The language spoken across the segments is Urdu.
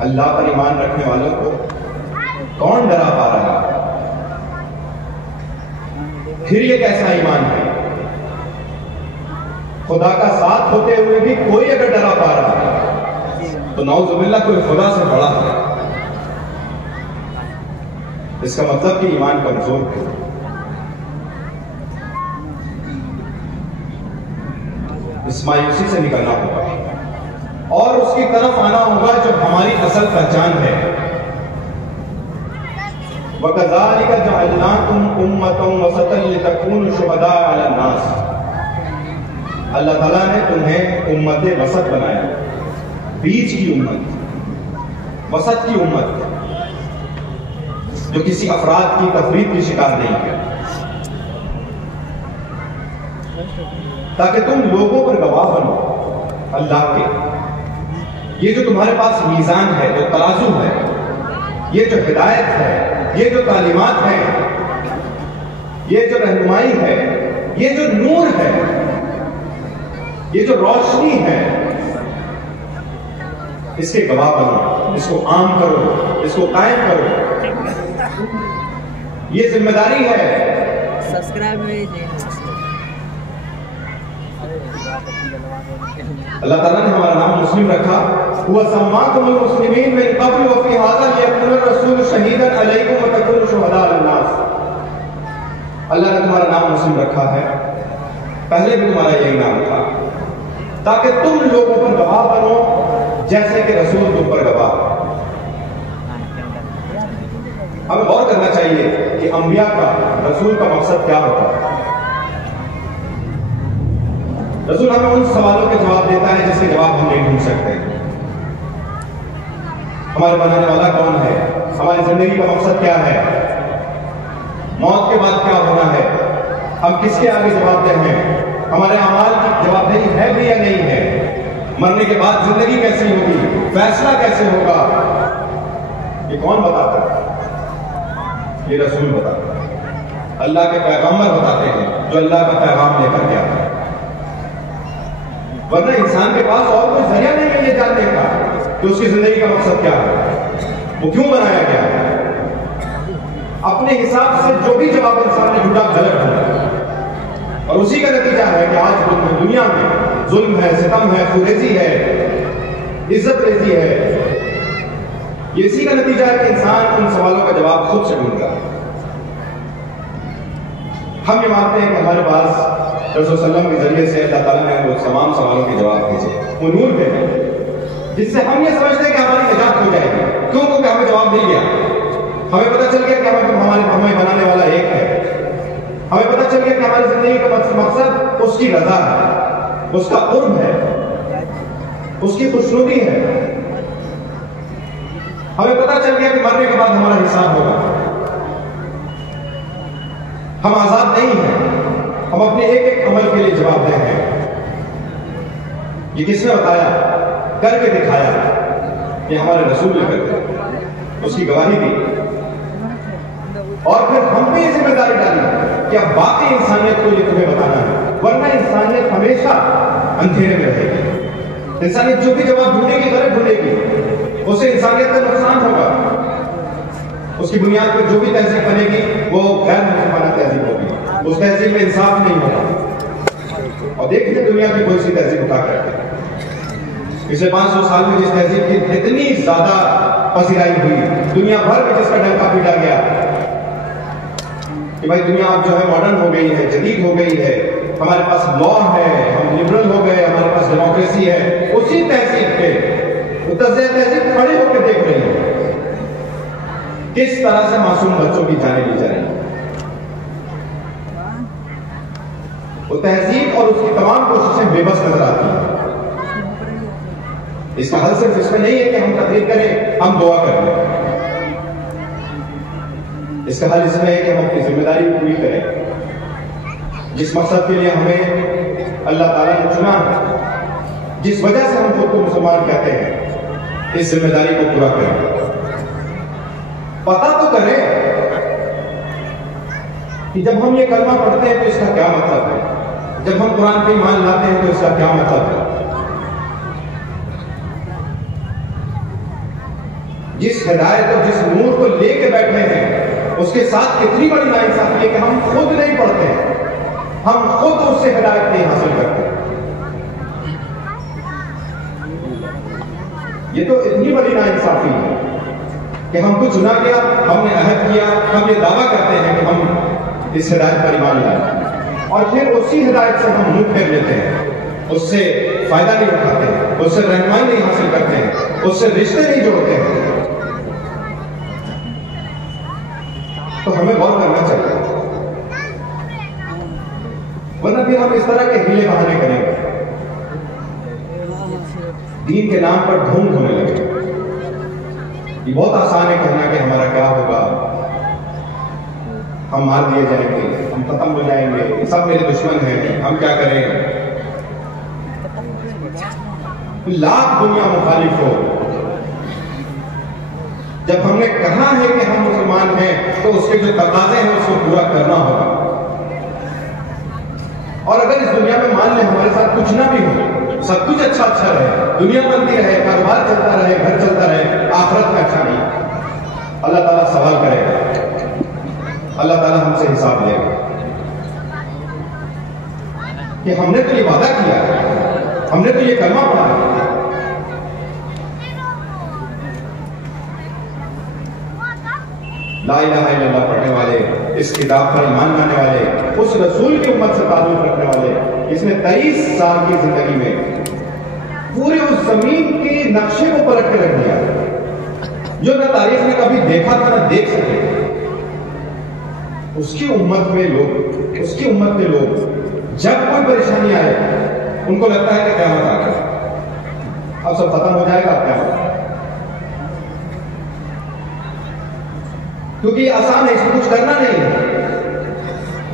اللہ پر ایمان رکھنے والوں کو کون ڈرا پا رہا ہے؟ پھر یہ کیسا ایمان ہے؟ خدا کا ساتھ ہوتے ہوئے بھی کوئی اگر ڈرا پا رہا ہے تو نعوذ باللہ کوئی خدا سے بڑا ہے۔ اس کا مطلب کہ ایمان کمزور ہے۔ اس مایوسی سے نکلنا ہوگا اور اس کی طرف آنا ہوگا جو ہماری اصل پہچان ہے۔ وَكَذَلِكَ جَعَلْنَاكُمْ أُمَّةً وَسَطًا لِتَكُونُوا شُهَدَاءَ عَلَى النَّاسِ۔ اللہ تعالیٰ نے تمہیں امت وسط بنایا، بیچ کی امت، وسط کی امت، جو کسی افراد کی تفریق کی شکار نہیں ہے، تاکہ تم لوگوں پر گواہ بنو اللہ کے۔ یہ جو تمہارے پاس میزان ہے، جو ترازو ہے، یہ جو ہدایت ہے، یہ جو تعلیمات ہیں، یہ جو رہنمائی ہے، یہ جو نور ہے، یہ جو روشنی ہے، اس کے گواہ بنو، اس کو عام کرو، اس کو قائم کرو۔ یہ ذمہ داری ہے۔ اللہ تعالیٰ نے ہمارا نام مسلم رکھا، هُوَ سَمَّاكُمُ الْمُسْلِمِينَ مِنْ قَبْلُ وَفِي هَذَا لِيَكُونَ الرَّسُولُ شَهِيدًا عَلَيْكُمْ وَتَكُونُوا شُهَدَاءَ عَلَى النَّاسِ۔ اللہ نے تمہارا نام مسلم رکھا ہے، پہلے بھی تمہارا یہی نام تھا، تاکہ تم لوگوں پر گواہ بنو جیسے کہ رسول تم پر گواہ۔ ہمیں غور کرنا چاہیے کہ انبیاء کا، رسول کا مقصد کیا ہوتا ہے۔ رسول ہمیں ان سوالوں کے جواب دیتا ہے جس کے جواب ہم نہیں ڈھونڈ سکتے۔ ہمارے بنانے والا کون ہے؟ ہماری زندگی کا مقصد کیا ہے؟ موت کے بعد کیا ہونا ہے؟ ہم کس کے آگے جواب دہ ہیں؟ ہمارے اعمال کی جواب دہی ہے بھی یا نہیں ہے؟ مرنے کے بعد زندگی کیسی ہوگی؟ فیصلہ کیسے ہوگا؟ یہ کون بتاتا ہے؟ یہ رسول بتاتا ہے۔ اللہ کے پیغامبر بتاتے ہیں جو اللہ کا پیغام لے کر کے آتا ہے۔ ورنہ انسان کے پاس اور کوئی ذریعہ نہیں ہے یہ جاننے کا کہ اس کی زندگی کا مقصد کیا ہے، وہ کیوں بنایا گیا ہے۔ اپنے حساب سے جو بھی جواب انسان نے ڈھونڈا غلط ہے، اور اسی کا نتیجہ ہے کہ آج دنیا میں ظلم ہے، ستم ہے، خوریزی ہے، عزت ریزی ہے۔ یہ اسی کا نتیجہ ہے کہ انسان ان سوالوں کا جواب خود سے ڈھونڈ رہا ہے۔ ہم یہ مانتے ہیں کہ ہمارے پاس رسول صلی اللہ علیہ وسلم کے ذریعے سے اللہ تعالیٰ نے وہ تمام سوالوں کے جواب بھیجے، وہ نور بھیجے، جس سے ہم یہ سمجھتے ہیں کہ ہماری نجات ہو جائے گی۔ کیوں؟ کیونکہ ہمیں جواب مل گیا، ہمیں پتہ چل گیا کہ ہمیں بنانے والا ایک ہے، ہمیں پتہ چل گیا کہ ہماری زندگی کا مقصد اس کی رضا ہے، اس کا قرب ہے، اس کی خوشنودی ہے۔ ہمیں پتہ چل گیا کہ مرنے کے بعد ہمارا حساب ہوگا۔ ہم آزاد نہیں ہیں، ہم اپنے ایک ایک عمل کے لیے جواب دہ ہیں۔ یہ کس نے بتایا؟ کر کے دکھایا، یہ ہمارے رسول نے کر کے اس کی گواہی دی، اور پھر ہم پہ یہ ذمہ داری ڈالی کہ اب باقی انسانیت کو یہ تمہیں بتانا ہے، ورنہ انسانیت ہمیشہ اندھیرے میں رہے گی۔ انسانیت جو بھی جواب ڈھونڈے گی غلط ڈھونڈے گی، اسے انسانیت کا نقصان ہوگا۔ اس کی بنیاد پر جو بھی تہذیب بنے گی وہ غیر مسلمانہ تہذیب ہوگی، اس تہذیب میں انصاف نہیں ہوگا۔ اور دیکھتے دنیا کی کوئی سی تہذیب اٹھا کر پچھلے 500 سال میں جس تہذیب کی اتنی زیادہ پذیرائی ہوئی، دنیا بھر میں جس کا ڈنکا پیٹا گیا کہ بھائی دنیا اب جو ہے ماڈرن ہو گئی ہے، جدید ہو گئی ہے، ہمارے پاس لا ہے، ہم لبرل ہو گئے، ہمارے پاس ڈیموکریسی ہے، اسی تہذیب پہ تہذیب کھڑے ہو کے دیکھ رہی ہے کس طرح سے معصوم بچوں کی جانیں لی جا رہی ہیں۔ وہ تہذیب اور اس کی تمام کوششیں بے بس نظر آتی ہیں۔ اس کا حل صرف اس میں نہیں ہے کہ ہم تقریر کریں، ہم دعا کریں۔ اس کا حل اس میں ہے کہ ہم اپنی ذمہ داری پوری کریں۔ جس مقصد کے لیے ہمیں اللہ تعالیٰ نے چنا ہے، جس وجہ سے ہم خود کو مسلمان کہتے ہیں، اس ذمہ داری کو پورا کریں۔ پتہ تو کریں کہ جب ہم یہ کلمہ پڑھتے ہیں تو اس کا کیا مطلب ہے، جب ہم قرآن پہ ایمان لاتے ہیں تو اس کا کیا مطلب ہے۔ ہدایت اور جس نور کو لے کے بیٹھے ہیں اس کے ساتھ کتنی بڑی ناانصافی ہے کہ ہم خود نہیں پڑھتے ہیں، ہم خود اس سے ہدایت نہیں حاصل کرتے۔ یہ تو اتنی بڑی ناانصافی ہے کہ ہم کو چنا گیا، ہم نے عہد کیا، ہم یہ دعویٰ کرتے ہیں کہ ہم اس ہدایت پر ایمان لائیں، اور پھر اسی ہدایت سے ہم منہ پھیر لیتے ہیں، اس سے فائدہ نہیں اٹھاتے ہیں، اس سے رہنمائی نہیں حاصل کرتے ہیں، اس سے رشتے نہیں جوڑتے ہیں۔ تو ہمیں غور کرنا چاہیے، ورنہ پھر ہم اس طرح کے ہیلے بہانے کریں گے، دین کے نام پر ڈھونگ ہونے لگے۔ یہ بہت آسان ہے کہنا کہ ہمارا کیا ہوگا، ہم مار دیے جائیں گے، ہم ختم ہو جائیں گے، یہ سب میرے دشمن ہیں، ہم کیا کریں؟ لاکھ دنیا مخالف ہو، جب ہم نے کہا ہے کہ ہم مسلمان ہیں تو اس کے جو تقاضے ہیں اس کو پورا کرنا ہوگا۔ اور اگر اس دنیا میں مان لیں ہمارے ساتھ کچھ نہ بھی ہو، سب کچھ اچھا رہے، دنیا بنتی رہے، کاروبار چلتا رہے، گھر چلتا رہے، آخرت میں اچھا نہیں، اللہ تعالیٰ سوال کرے گا، اللہ تعالیٰ ہم سے حساب لے گا کہ ہم نے تو یہ وعدہ کیا ہے، ہم نے تو یہ کلمہ پڑھا ہے۔ لا الہ الا اللہ پڑھنے والے، اس کتاب پر ایمان لانے والے، اس رسول کی امت سے تعلق رکھنے والے، اس نے 23 سال کی زندگی میں پورے اس زمین کے نقشے کو پلٹ کے رکھ دیا جو نہ تاریخ میں کبھی دیکھا تھا نہ دیکھ سکے۔ اس کی امت میں لوگ، اس کی امت کے لوگ جب کوئی پریشانی آئے ان کو لگتا ہے کہ قیامت آ گیا، اب سب ختم ہو جائے گا، اب قیامت، کیونکہ یہ آسان ہے، اس میں کچھ کرنا نہیں ہے،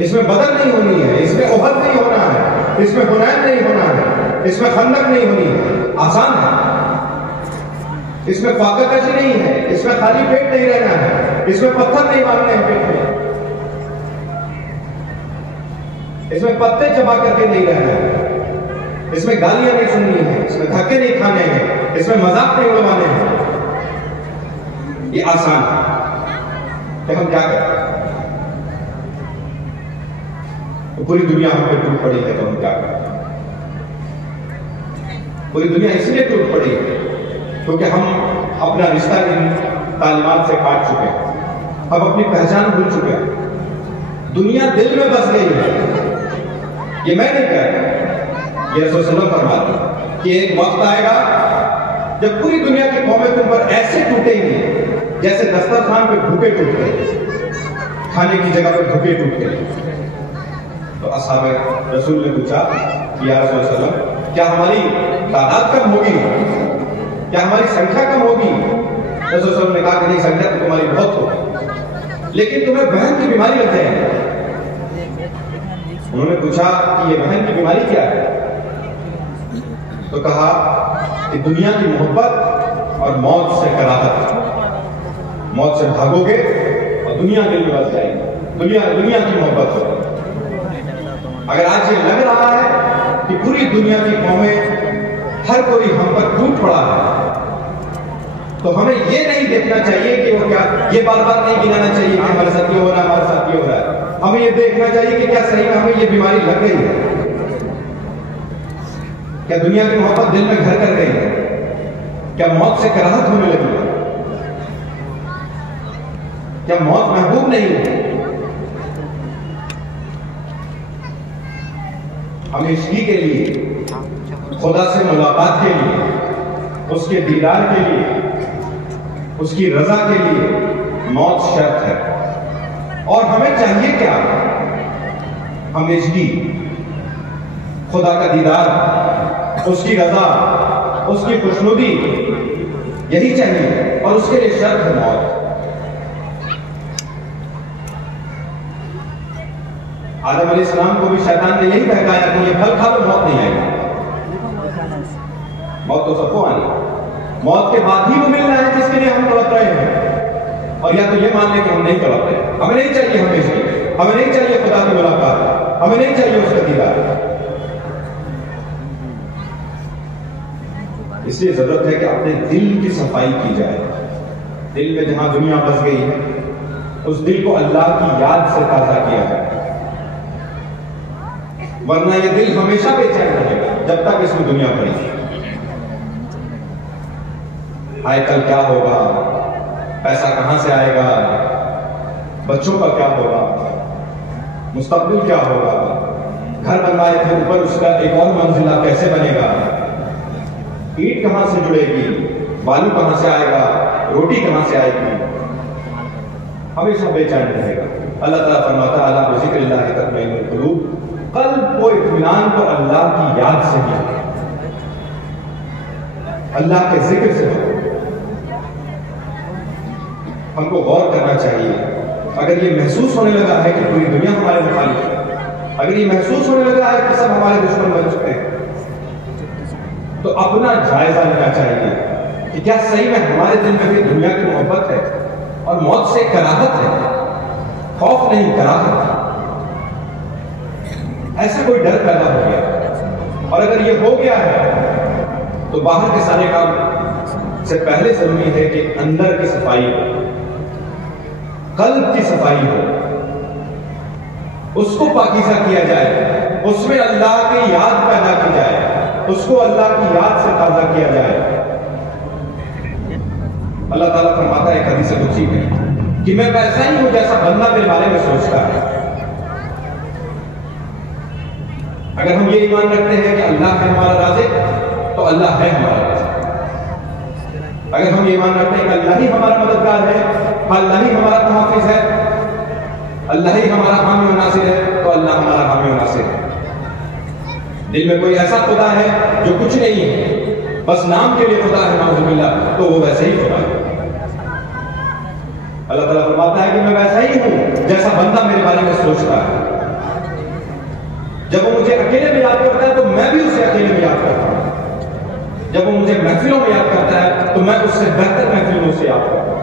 اس میں بدر نہیں ہونی ہے، اس میں احد نہیں ہونا ہے، اس میں حنین نہیں ہونا ہے، اس میں خندق نہیں ہونی ہے، آسان ہے، اس میں فاقہ کشی نہیں ہے، اس میں خالی پیٹ نہیں رہنا ہے، اس میں پتھر نہیں مارنے ہیں پیٹ میں، اس میں پتے چبا کر کے نہیں رہنا ہے، اس میں گالیاں نہیں سننی ہیں، اس میں دھکے نہیں کھانے ہیں، اس میں مذاق نہیں اڑوانے ہیں۔ یہ آسان ہے کہ ہم کیا کریں؟ پوری دنیا ہم پہ ٹوٹ پڑی ہے تو ہم کیا کریں؟ پوری دنیا اس لیے ٹوٹ پڑی ہے کیونکہ ہم اپنا رشتہ ان تعلیمات سے کاٹ چکے ہیں، اب اپنی پہچان بھول چکے ہیں، دنیا دل میں بس گئی ہے۔ یہ میں نہیں کہہ رہا، یہ رسول صلی اللہ علیہ وسلم فرماتے ہیں کہ ایک وقت آئے گا جب پوری دنیا کی قومیں تم پر ایسے ٹوٹیں گی جیسے دسترخوان پہ بھوکے ٹوٹتے ہیں، کھانے کی جگہ پہ بھوکے ٹوٹتے ہیں۔ تو اصحاب رسول نے پوچھا کہ یا رسول اللہ علیہ وسلم کیا ہماری تعداد کم ہوگی، کیا ہماری سنکھیا کم ہوگی؟ رسول صلی اللہ علیہ وسلم نے کہا کہ نہیں، سنکھیا تو تمہاری بہت ہوگی، لیکن تمہیں بہن کی بیماری لگ جائے گی۔ انہوں نے پوچھا کہ یہ بہن کی بیماری کیا ہے؟ تو کہا کہ دنیا کی محبت اور موت سے کراہت، موت سے بھاگو گے اور دنیا کے لیے بس جائیں گے، دنیا کی محبت ہو۔ اگر آج یہ لگ رہا ہے کہ پوری دنیا کی قومیں ہر کوئی ہم پر ٹوٹ پڑا ہے تو ہمیں یہ نہیں دیکھنا چاہیے کہ وہ کیا، یہ بار بار نہیں گنانا چاہیے کہ ہمارے ساتھ یہ ہو رہا ہے، ہمارے ساتھ یہ ہو رہا ہے، ہمیں یہ دیکھنا چاہیے کہ کیا صحیح میں ہمیں یہ بیماری لگ گئی ہے، کیا دنیا کی محبت دل میں گھر کر گئی ہے، کیا موت سے کراہت ہونے لگی ہے، کیا موت محبوب نہیں ہے؟ ہم عشقی کے لیے، خدا سے ملاقات کے لیے، اس کے دیدار کے لیے، اس کی رضا کے لیے موت شرط ہے، اور ہمیں چاہیے کیا؟ ہم عشقی، خدا کا دیدار، اس کی رضا، اس کی خوشنودی، یہی چاہیے، اور اس کے لیے شرط ہے موت۔ آدم علیہ السلام کو بھی شیطان نے یہی بہکایا کہ یہ پھل کھا تو موت نہیں آئے گی، موت تو سب کو آنی، موت کے بعد ہی وہ ملنا ہے جس کے لیے ہم تڑپ رہے ہیں، اور یا تو یہ مان لیں کہ ہم نہیں تڑپ رہے، ہمیں نہیں چاہیے ہمیشہ، ہمیں نہیں چاہیے خدا کی ملاقات، ہمیں نہیں چاہیے اس کا دیدار۔ اس لیے ضرورت ہے کہ اپنے دل کی صفائی کی جائے، دل میں جہاں دنیا بس گئی ہے اس دل کو اللہ کی یاد سے تازہ کیا جائے، ورنہ یہ دل ہمیشہ بے چین رہے گا جب تک اس میں دنیا پڑی ہے۔ آئے کل کیا ہوگا، پیسہ کہاں سے آئے گا، بچوں کا کیا ہوگا، مستقبل کیا ہوگا، گھر بنوائے تھے اوپر اس کا ایک اور منزلہ کیسے بنے گا، اینٹ کہاں سے جڑے گی، بالو کہاں سے آئے گا، روٹی کہاں سے آئے گی، ہمیشہ بے چین رہے گا۔ اللہ تعالیٰ فرماتا ہے الا بذکر اللہ تطمئن القلوب، قلب کو اطمینان تو اللہ کی یاد سے ملے، اللہ کے ذکر سے ملے۔ ہم کو غور کرنا چاہیے، اگر یہ محسوس ہونے لگا ہے کہ پوری دنیا ہمارے مخالف ہے، اگر یہ محسوس ہونے لگا ہے کہ سب ہمارے دشمن بن چکے ہیں، تو اپنا جائزہ لینا چاہیے کہ کیا صحیح میں ہمارے دل میں بھی دنیا کی محبت ہے اور موت سے کراہت ہے، خوف نہیں کراہت ہے، ایسا کوئی ڈر پیدا ہو گیا، اور اگر یہ ہو گیا ہے تو باہر کے سارے کام سے پہلے ضروری ہے کہ اندر کی صفائی ہو، قلب کی صفائی ہو، اس کو پاکیزہ کیا جائے، اس میں اللہ کی یاد پیدا کی جائے، اس کو اللہ کی یاد سے تازہ کیا جائے۔ اللہ تعالیٰ فرماتا ہے ایک حدیث قدسی میں کہ میں ویسا ہی ہوں جیسا بندہ میرے بارے میں سوچتا ہے۔ اگر ہم یہ ایمان رکھتے ہیں کہ اللہ ہے ہمارا رازق تو اللہ ہے ہمارا رازق، اگر ہم یہ ایمان رکھتے ہیں کہ اللہ ہی ہمارا مددگار ہے، اللہ ہی ہمارا محافظ ہے، اللہ ہی ہمارا حامی و ناصر ہے، تو اللہ ہمارا حامی و ناصر ہے۔ دل میں کوئی ایسا خدا ہے جو کچھ نہیں ہے، بس نام کے لیے خدا ہے نعوذ باللہ، تو وہ ویسے ہی خدا ہے۔ اللہ تعالیٰ فرماتا ہے کہ میں ویسا ہی ہوں جیسا بندہ میرے بارے میں سوچتا ہے۔ جب وہ مجھے اکیلے میں یاد کرتا ہے تو میں بھی اسے اکیلے میں یاد کرتا ہوں، جب وہ مجھے محفلوں میں یاد کرتا ہے تو میں اس سے بہتر محفلوں سے یاد کرتا ہوں،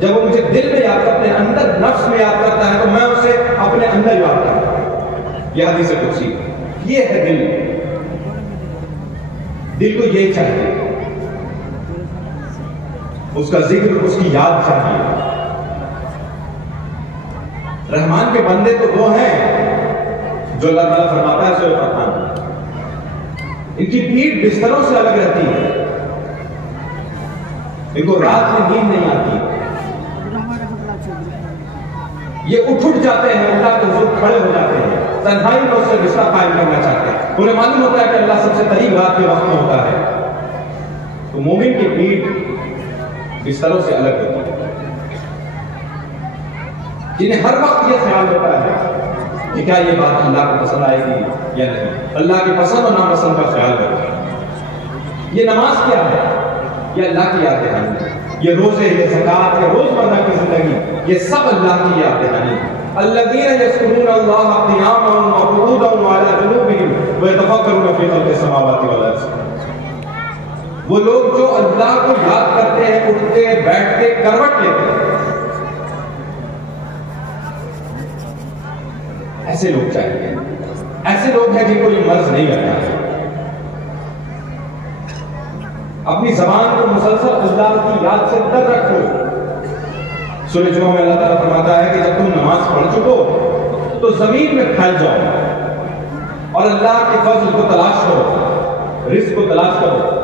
جب وہ مجھے دل میں یاد کرتے ہیں، اندر نفس میں یاد کرتا ہے تو میں اسے اپنے اندر یاد کرتا ہوں۔ یہ حدیث قدسی، یہ ہے دل۔ دل کو یہی چاہیے، اس کا ذکر، اس کی یاد چاہیے۔ رحمان کے بندے تو وہ ہیں جو اللہ تعالیٰ فرماتا ہے سورہ فرقان، ان کی پیٹھ بستروں سے الگ رہتی ہے، ان کو رات میں نیند نہیں آتی، یہ اٹھ جاتے ہیں، اللہ کے حضور کھڑے ہو جاتے ہیں، تنہائی میں اس سے رشتہ قائم کرنا چاہتے ہیں، انہیں معلوم ہوتا ہے کہ اللہ سب سے قریب رات کے وقت میں ہوتا ہے، تو مومن کی پیٹھ بستروں سے الگ ہوتی ہے، جنہیں ہر وقت یہ خیال ہوتا ہے کہ کیا یہ بات اللہ کو پسند آئے گی یا نہیں، اللہ کی پسند اور ناپسند کا خیال ہوتا ہے۔ یہ نماز کیا ہے؟ یہ اللہ کی یاد دہانی ہے، یہ روزے، یہ زکوٰۃ، یہ روزمرہ کی زندگی، یہ سب اللہ کی یاد دہانی ہے۔ الذین یذکرون اللہ قیاما وقعودا وعلی جنوبہم ویتفکرون فی خلق السماوات والارض، وہ لوگ جو اللہ کو یاد کرتے ہیں، اٹھتے بیٹھتے کروٹ لیتے ہیں، ایسے لوگ چاہیے، ایسے لوگ ہیں جن کو یہ مرض نہیں لگتا ہے۔ اپنی زبان کو مسلسل اللہ کی یاد سے تر رکھو۔ سورہ جمعہ میں اللہ تعالیٰ فرماتا ہے کہ جب تم نماز پڑھ چکو تو زمین میں پھیل جاؤ اور اللہ کے فضل کو تلاش کرو، رزق کو تلاش کرو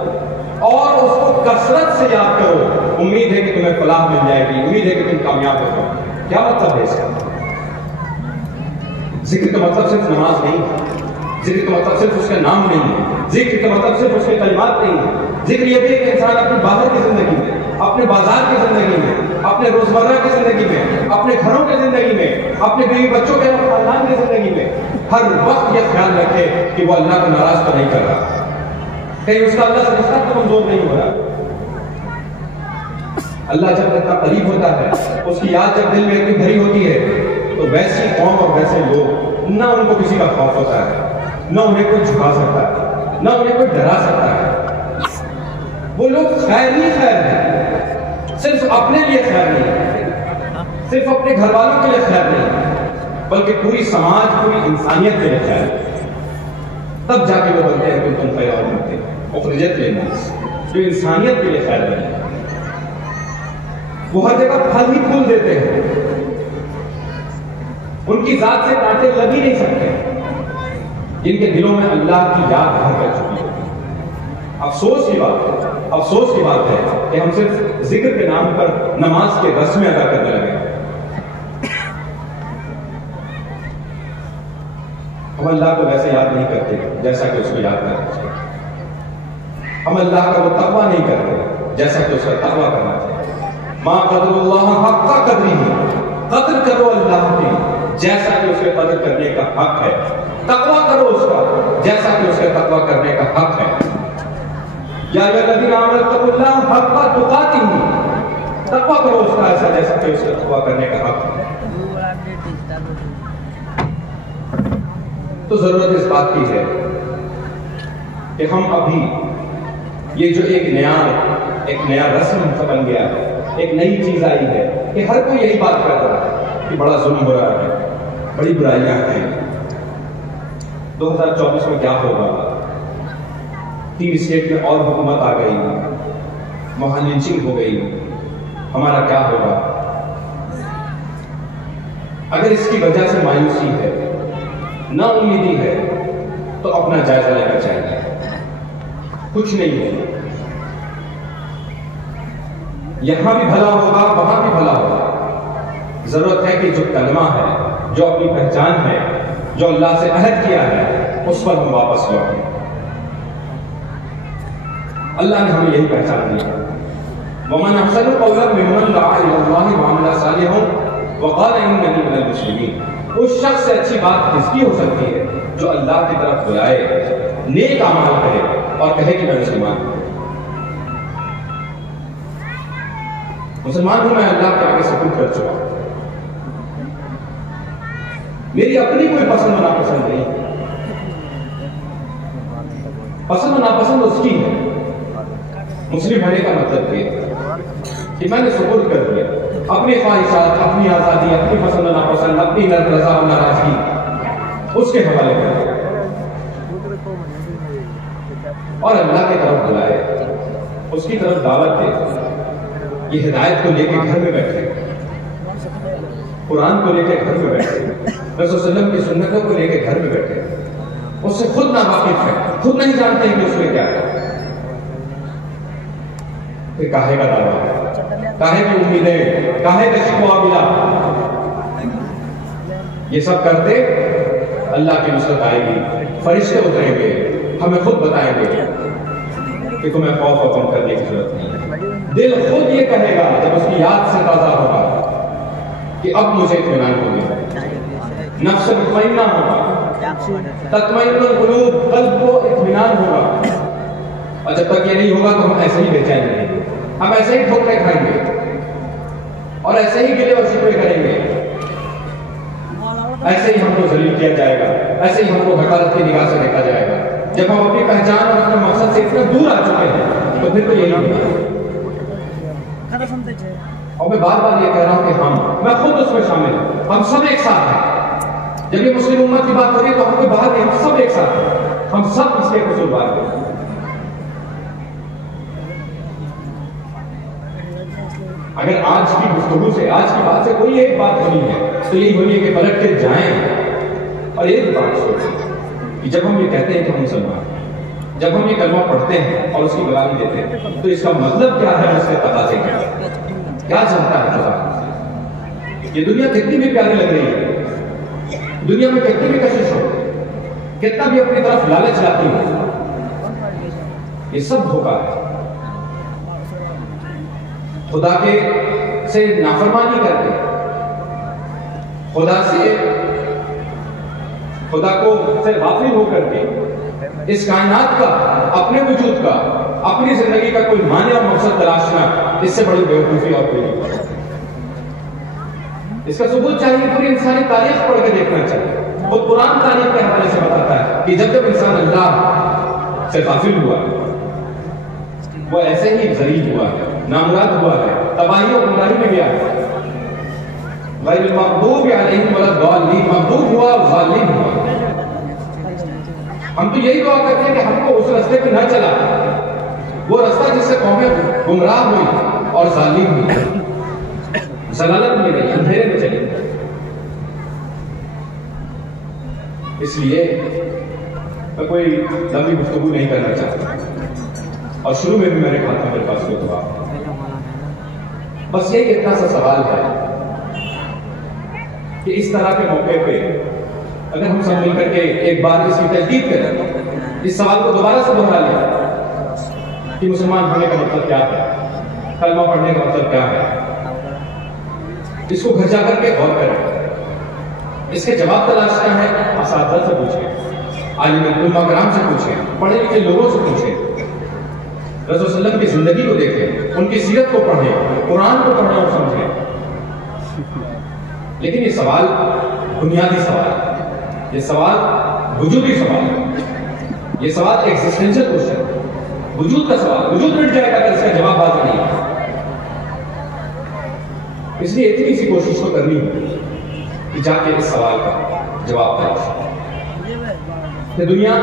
اور اس کو کثرت سے یاد کرو۔ امید ہے کہ تمہیں فلاح مل جائے گی، امید ہے کہ تم کامیاب ہو۔ کیا مطلب ہے اس کا؟ ذکر کا مطلب صرف نماز نہیں ہے، ذکر کا مطلب صرف اس کا نام نہیں ہے، ذکر کا مطلب صرف اس کے کلمات نہیں ہے۔ ذکر یہ بھی ہے کہ انسان اپنی باہر کی زندگی میں، اپنے بازار کی زندگی میں، اپنے روزمرہ کی زندگی میں، اپنے گھروں کی زندگی میں، اپنے بیوی بچوں کے خاندان کی زندگی میں ہر وقت یہ خیال رکھے کہ وہ اللہ کو ناراض تو نہیں کر رہا، کہیں اس کا اللہ سے رشتہ تو کمزور نہیں ہو رہا۔ اللہ جب اتنا قریب ہوتا ہے، اس کی یاد جب دل میں اتنی بھری ہوتی ہے، تو ویسی قوم اور ویسے لوگ، نہ ان کو کسی کا خوف ہوتا ہے، نہ انہیں کوئی جھکا سکتا ہے، نہ انہیں کوئی ڈرا سکتا ہے۔ وہ لوگ خیر ہی خیر ہیں، صرف اپنے لیے خیر نہیں، صرف اپنے گھر والوں کے لیے خیر نہیں، بلکہ پوری سماج، پوری انسانیت کے لیے خیر ہے۔ تب جا کے وہ بنتے ہیں کہ تم خیر اور بنتے ہیں۔ اخرجت للناس، جو انسانیت کے لیے خیر بنے، وہ ہر جگہ پھل ہی پھول دیتے ہیں، ان کی ذات سے کانٹے لگ ہی نہیں سکتے، جن کے دلوں میں اللہ کی یاد بھر کر چکی ہوتی ہے۔ افسوس کی بات ہے کہ ہم صرف ذکر کے نام پر نماز کے رسمیں ادا کرنے لگے۔ ہم اللہ کو ویسے یاد نہیں کرتے جیسا کہ اس کو یاد کرنا چاہیے، ہم اللہ کا وہ تقویٰ نہیں کرتے جیسا کہ اس کا تقویٰ کرنا چاہیے۔ ما قدر اللہ حق قدرہ، قدر کرو اللہ کی جیسا کہ اس کے قدر کرنے کا حق ہے، تقویٰ کرو اس کا جیسا کہ اس کے تقویٰ کرنے کا حق ہے۔ یا ایھا الذین آمنوا اتقوا اللہ حق تقاتہ، تقویٰ کرو اس کا ایسا جیسا کہ اس کے تقویٰ کرنے کا حق ہے۔ تو ضرورت اس بات کی ہے کہ ہم ابھی یہ جو ایک نیا رسم بن گیا ہے، ایک نئی چیز آئی ہے کہ ہر کوئی یہی بات کر رہا ہے کہ بڑا ظلم ہو رہا ہے، بڑی برائیاں ہیں، 2024 میں کیا ہوگا، 3 اسٹیٹ میں اور حکومت آ گئی، وہاں لنچنگ ہو گئی، ہمارا کیا ہوگا۔ اگر اس کی وجہ سے مایوسی ہے، نا امیدی ہے، تو اپنا جائزہ لینا چاہیے، کچھ نہیں ہے، یہاں بھی بھلا ہوگا، وہاں بھی بھلا ہوگا۔ ضرورت ہے کہ جو کلمہ ہے، جو اپنی پہچان ہے، جو اللہ سے عہد کیا ہے، اس پر ہم واپس لوٹیں۔ اللہ نے ہمیں یہی پہچان دی ہے، وَمَنْ أَحْسَنُ قَوْلًا مِّمَّنْ دَعَا إِلَى اللَّهِ وَعَمِلَ صَالِحًا وَقَالَ إِنَّنِي مِنَ الْمُسْلِمِينَ۔ اس شخص سے اچھی بات کس کی ہو سکتی ہے جو اللہ کی طرف بلائے، نیک اعمال کرے اور کہے کہ میں مسلمان ہوں، میں اللہ کے آگے سپرد کر چکا ہوں، میری اپنی کوئی پسند و ناپسند نہیں، پسند و ناپسند اس کی ہے۔ مسلم ہونے کا مطلب یہ ہے کہ میں نے سپرد کر دیا اپنی خواہشات، اپنی آزادی، اپنی پسند و ناپسند، اپنی رضا و ناراضگی اس کے حوالے کر دیا اور اللہ کی طرف بلائے، اس کی طرف دعوت دے۔ یہ ہدایت کو لے کے گھر میں بیٹھے، قرآن کو لے کے گھر میں بیٹھے، رسول صلی اللہ علیہ وسلم کی سنتوں کو لے کے گھر میں بیٹھے، اس سے خود ناواقف ہے، خود نہیں جانتے ہیں کہ اس میں کیا ہے، پھر کاہے کا دعویٰ، کاہے کی امیدیں، کاہے کا شکوہ ملا، یہ سب کرتے اللہ کی نصرت آئے گی، فرشتے اتریں گے، ہمیں خود بتائیں گے کہ تمہیں خوف و غم کرنے کی ضرورت نہیں ہے۔ دل خود یہ کہے گا جب اس کی یاد سے تازہ ہوگا کہ اب مجھے اطمینان ہو گیا، نفس مطمئنہ ہوگا، تطمئن القلوب، قلب کو اطمینان ہوگا۔ اور جب تک یہ نہیں ہوگا تو ہم ایسے ہی بے چین رہیں گے، ہم ایسے ہی ٹھوکریں کھائیں گے اور ایسے ہی گلے اور شکوے کریں گے، ایسے ہی ہم کو ذلیل کیا جائے گا، ایسے ہی ہم کو حقارت کی نگاہ سے دیکھا جائے گا۔ جب ہم اپنی پہچان اور اپنے مقصد سے اتنے دور آ چکے ہیں تو پھر تو یہی ہوگا۔ اور میں بار بار یہ کہہ رہا ہوں کہ میں خود اس میں شامل ہوں، ہم سب ایک ساتھ ہیں۔ جب یہ مسلم امت کی بات ہو رہی ہے تو ہم کوئی باہر نہیں، ہم سب ایک ساتھ ہیں، ہم سب اس کے قصوروار ہیں۔ اگر آج کی گفتگو سے، آج کی بات سے کوئی ایک بات ہونی ہے تو یہی ہونی ہے کہ پلٹ کے جائیں اور ایک بات سوچیں کہ جب ہم یہ کہتے ہیں کہ ہم مسلمان ہیں، جب ہم یہ کلمہ پڑھتے ہیں اور اس کی گواہی دیتے ہیں تو اس کا مطلب کیا ہے، اس کے تقاضے کیا چاہتا ہے خدا۔ یہ دنیا کتنی بھی پیاری لگ رہی ہے، دنیا میں کتنی بھی کشش ہو، کتنا بھی اپنی طرف لالچ لاتی ہو، یہ سب دھوکہ ہے۔ خدا کے سے نافرمانی کر کے، خدا کو سے غافل ہو کر کے اس کائنات کا، اپنے وجود کا، اپنی زندگی کا کوئی معنی اور مقصد تلاشنا، اس سے بڑی بیوقوفی اور کوئی نہیں۔ اس کا ثبوت چاہیے، پوری انسانی تاریخ پڑھ کے دیکھنا چاہیے۔ وہ قرآن تاریخ کے حوالے سے بتاتا ہے کہ جب انسان اللہ سے غافل ہوا وہ ایسے ہی ذلیل ہوا ہے، نامراد ہوا ہے، تباہی اور گمراہی میں گیا ہے۔ غیر المغضوب علیہم ولا الضالین، مغضوب ہوا اور ضالین ہوا۔ ہم تو یہی دعا کرتے ہیں کہ ہم کو اس راستے پہ نہ چلا، وہ راستہ جس سے قومیں گمراہ ہوئی اور ظالم ہوئی، ضلالت میں گئی، اندھیرے میں چلی۔ اس لیے میں کوئی لمبی گفتگو نہیں کرنا چاہتا، اور شروع میں بھی میں نے کہا تھا میرے پاس کوئی جواب، بس یہ اتنا سا سوال ہے کہ اس طرح کے موقع پہ اگر ہم سب مل کر کے ایک بار اس کی تجدید کریں، اس سوال کو دوبارہ سے دہرا لیں کہ مسلمان ہونے کا مطلب کیا ہے، کلمہ پڑھنے کا مطلب کیا ہے، اس کو گھر جا کر کے غور کریں، اس کے جواب تلاشنا ہے، اساتذہ سے پوچھیں، عالم علماء کرام سے پوچھیں، پڑھے لکھے لوگوں سے پوچھیں، رسول صلی اللہ علیہ وسلم کی زندگی کو دیکھیں، ان کی سیرت کو پڑھیں، قرآن کو پڑھیں اور سمجھیں۔ لیکن یہ سوال بنیادی سوال ہے، یہ سوال وجودی سوال ہے، یہ سوال ایگزسٹینشل کوشچن ہے، وجود کا سوال، وجود مٹ جائے گا اگر اس کا جواب واضح نہیں ہے۔ اس لیے اتنی سی کوشش تو کرنی ہوگی کہ جا کے اس سوال کا جواب تلاش کہ دنیا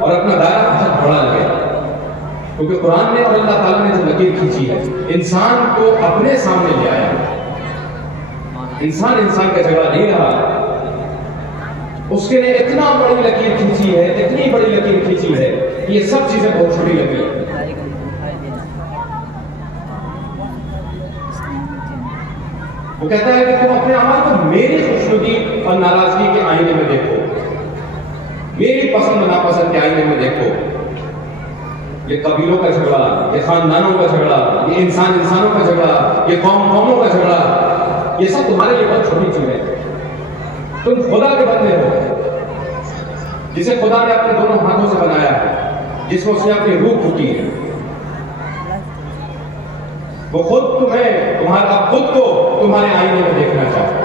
اور اپنا دائرہ بہت بڑا لگے، کیونکہ قرآن نے اور اللہ تعالیٰ نے جو لکیر کھینچی ہے انسان کو اپنے سامنے لے آیا، انسان کا جھگڑا نہیں رہا، اس کے نے اتنا بڑی لکیر کھینچی ہے، اتنی بڑی لکیر کھینچی ہے کہ یہ سب چیزیں بہت چھوٹی لگی ہیں۔ وہ کہتا ہے کہ تم اپنے اعمال کو میری خوشنودی اور ناراضگی کے آئینے میں دیکھو، میری پسند و ناپسند کے آئینے میں دیکھو۔ یہ قبیلوں کا جھگڑا، یہ خاندانوں کا جھگڑا، یہ انسانوں کا جھگڑا، یہ قوموں کا جھگڑا، یہ سب تمہارے لیے بہت چھوٹی چیز ہے۔ تم خدا کے بندے ہو، جسے خدا نے اپنے دونوں ہاتھوں سے بنایا ہے، جس میں اس نے اپنی روح پھوٹی ہے، وہ خود خود کو تمہارے آئینے میں دیکھنا چاہتا ہے۔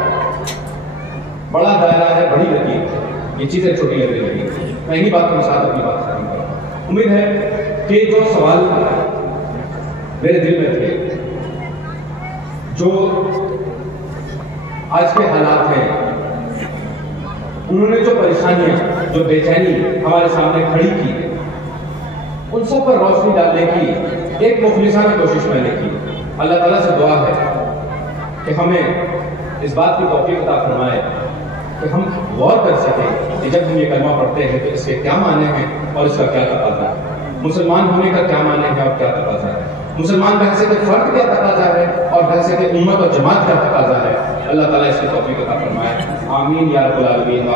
بڑا دائرہ ہے، بڑی لکیر، یہ چیزیں چھوٹی لگنے لگی۔ میں انہی بات کے ساتھ اپنی بات ختم کروں۔ امید ہے کہ جو سوال میرے دل میں تھے، جو آج کے حالات ہیں، انہوں نے جو پریشانیاں، جو بے چینی ہمارے سامنے کھڑی کی، ان سب پر روشنی ڈالنے کی ایک مخلصانہ کوشش میں نے کی۔ اللہ تعالیٰ سے دعا ہے کہ ہمیں اس بات کی توفیق عطا فرمائے کہ ہم غور کر سکیں کہ جب ہم یہ کلمہ پڑھتے ہیں تو اس کے کیا معنی ہیں اور اس کا کیا تقاضا ہے، مسلمان ہونے کا کیا معنی ہے اور کیا تقاضا ہے، مسلمان بحثیت فرد کیا تقاضا ہے اور بحثیت امت اور جماعت کیا تقاضا ہے۔ اللہ تعالیٰ اس کی توفیق عطا فرمائے، آمین یا رب العالمین۔